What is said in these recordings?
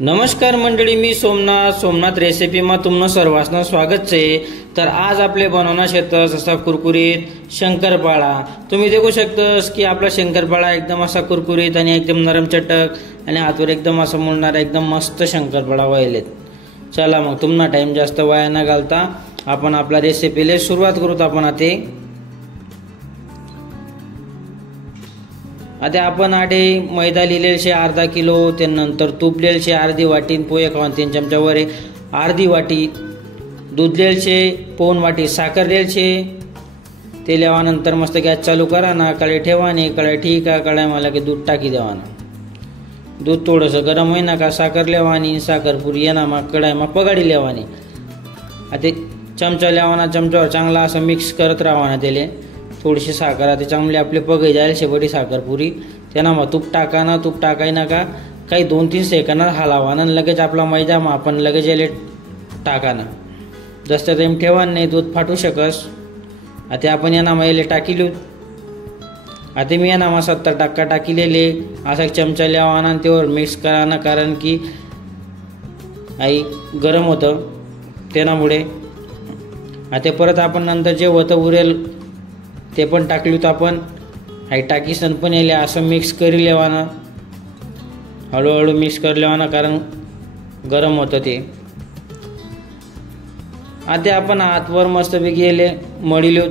नमस्कार मंडळी, मी सोमनाथ रेसिपीमा तुमनं सर्वांचं स्वागत छे। तर आज आपले बनवणार शेतस असा कुरकुरीत शंकरपाळा। तुम्ही देखू शकतास की आपला शंकरपाळा एकदम असा कुरकुरीत आणि एकदम नरम चटक आणि हातवर एकदम असा मुळणारा एकदम मस्त शंकरपाळा व्हायलेत। चला मग तुम्हाला टाइम जास्त वाया न घालता आपण आपल्या रेसिपीला सुरुवात करूत। आपण आता आपण मैदा लिहिलेले शे अर्धा किलो, त्यानंतर तूप लिहिलेले शे अर्धी वाटी, पोहे खाऊन 3 चमचा वर अर्धी वाटी, दूध लिहिलेले शे पौन वाटी, साखर लिहिलेले शे। ते लिहावानंतर मस्त गॅस चालू करा ना, कढई ठेवानी, कढई ठीक आहे, कढई मला की दूध टाकी देवाना। दूध थोडंसं गरम होईना का साखर लिहावानी, साखर पुरी येना मग कढई मग पगाडी लिहावानी। आता चमचा लिहावाना, चमच्यावर चांगला असं मिक्स करत राहावाना। त्याले थोडीशी साखर आता चांगली आपली पगई जाईल शेवटी साखर पुरी। त्यांना मग तूप टाकाना, तूप टाकाय नका, काही 2-3 सेकंदात हलावाना, लगेच आपला मैदा मग आपण लगेच याले टाकाना। जास्त टाइम ठेवा नाही, दूध फाटू शकस। आता आपण यांना मैले टाकिलू। आता मी यांना 70% टाकिलेले, असा एक चमचा लिहावाना आणि त्यावर मिक्स कराना, कारण की आई गरम होतं त्यामुळे। आता परत आपण नंतर जे होतं उरेल ते पण टाकलू। तर आपण हाई टाकी सन पण याले असं मिक्स करी लेवाना, हळूहळू मिक्स कर लेवाना, कारण गरम होतं ते। आता आपण हातवर मस्त पैकी याले मळिलो,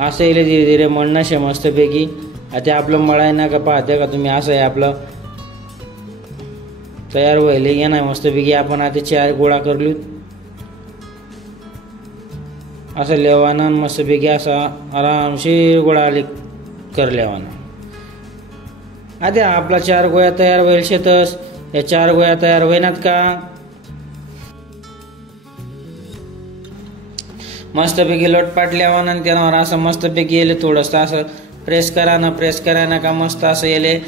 असं याले धीरे धीरे मळणं शे मस्त पैकी। आता आपलं मळाय ना का पाहते का तुम्ही, असं आहे आपलं तयार व्हायले या ना मस्त पैकी। आपण आता 4 गोळा करलू, असं लेवाना मस्त पैकी असा आरामशीर गोळा कर लेवाना। आता आपला 4 गोळ्या तयार होईल शेतस। या 4 गोळ्या तयार होईनात का मस्त पैकी लोटपाट लेवाना आणि त्यावर असं मस्त पैकी येले थोडंसं असं प्रेस कराना का मस्त असं येले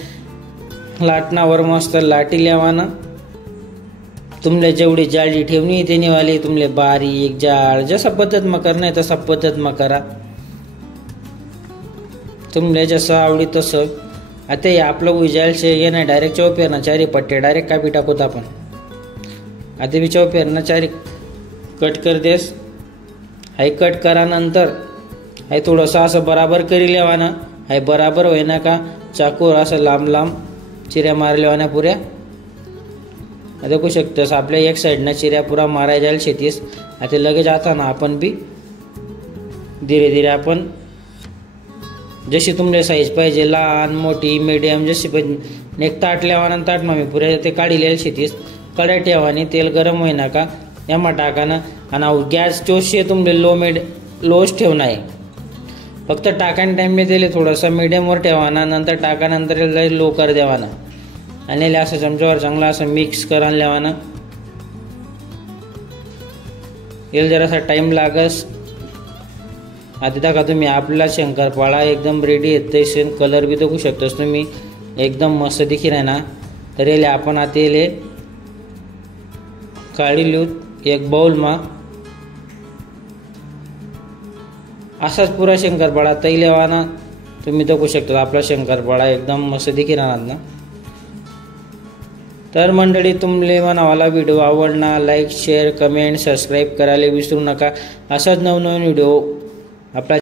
लाटणावर मस्त लाटी लेवाना। तुमले जेवढी जाळी ठेवणी तेनी वाली तुमले बारीक जाळ जसा पद्धत मग करणे तसा पद्धत मग करा, तुमले जसं आवडी तसं। आता हे आपलं उजाळ शे ये नाही डायरेक्ट चौपेरना 4 पट्टे डायरेक्ट कापी टाकूत आपण। आता मी चौपेरना 4 कट कर देस। हाय कट करा नंतर हाय थोडंसं असं बराबर करी लेवाना। हाय बराबर होईना का चाकूवर असं लांब लांब चिऱ्या मार लेवाना पुऱ्या। देखू शकतस आपल्या एक साइडना चिऱ्या पुरा माराय जाईल शेतीस। आता लगेच आता ना आपण बी धीरे धीरे आपण जशी तुमले साईज पाहिजे, लहान मोठी मीडियम जशी पण एक ताट लेवाना, ताट मग मी पुऱ्या ते काढी लेल शेतीस। कढई ठेवानी, तेल गरम होईना का यामा टाकाना आणि गॅस चोशे तुमले लोच ठेवणं आहे। फक्त टाकाने टाइम में दिले थोडंसं मीडियमवर ठेवाना, नंतर टाकानंतर लो कर देवाना आणि असं चमच्यावर चांगला असं मिक्स करून लेवाना। याला जरासा टाइम लागस। आता दाखवा तुम्ही आपला शंकरपाळा एकदम रेडी येते, कलर बी बघू शकतोस तुम्ही एकदम मस्त दिखी राही ना। तर याले आपण आता याले काढी लिहू एक बाउल मा, असाच पुरा शंकरपाळा तई लेवाना। तुम्ही बघू शकता आपला शंकरपाळा एकदम मस्त दिखी राहणार ना। तर मंडळी तुमले मनावाला व्हिडिओ आवडना लाईक शेअर कमेंट सबस्क्राईब करायला विसरू नका। असाच नवनवीन व्हिडिओ आपला